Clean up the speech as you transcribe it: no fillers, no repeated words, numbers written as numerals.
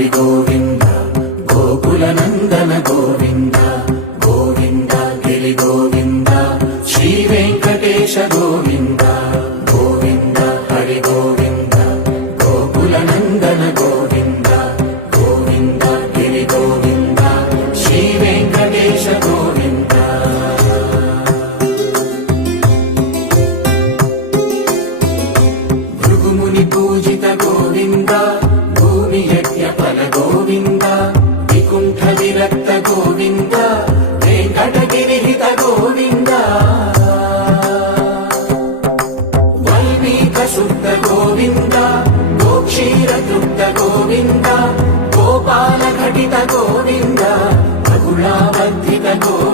హరి గోవింద గోకుల నందన గోవింద గోవింద గిరి గోవింద శ్రీ వెంకటేశ గోవింద గోవింద హరి గోవింద గోకుల నందన గోవింద గోవింద గిరి గోవింద శ్రీ వెంకటేశ గోవింద భృగుముని పూజిత గోవింద భూమి యజ్ఞ ఫల గోవింద వికుంఠ విరక్త గోవింద వెంకటగిరిహిత గోవింద వల్మీక శుద్ధ గోవింద గోక్షీర తృప్త గోవింద గోపాల ఘటిత గోవింద బహుళావర్ధిత గోవింద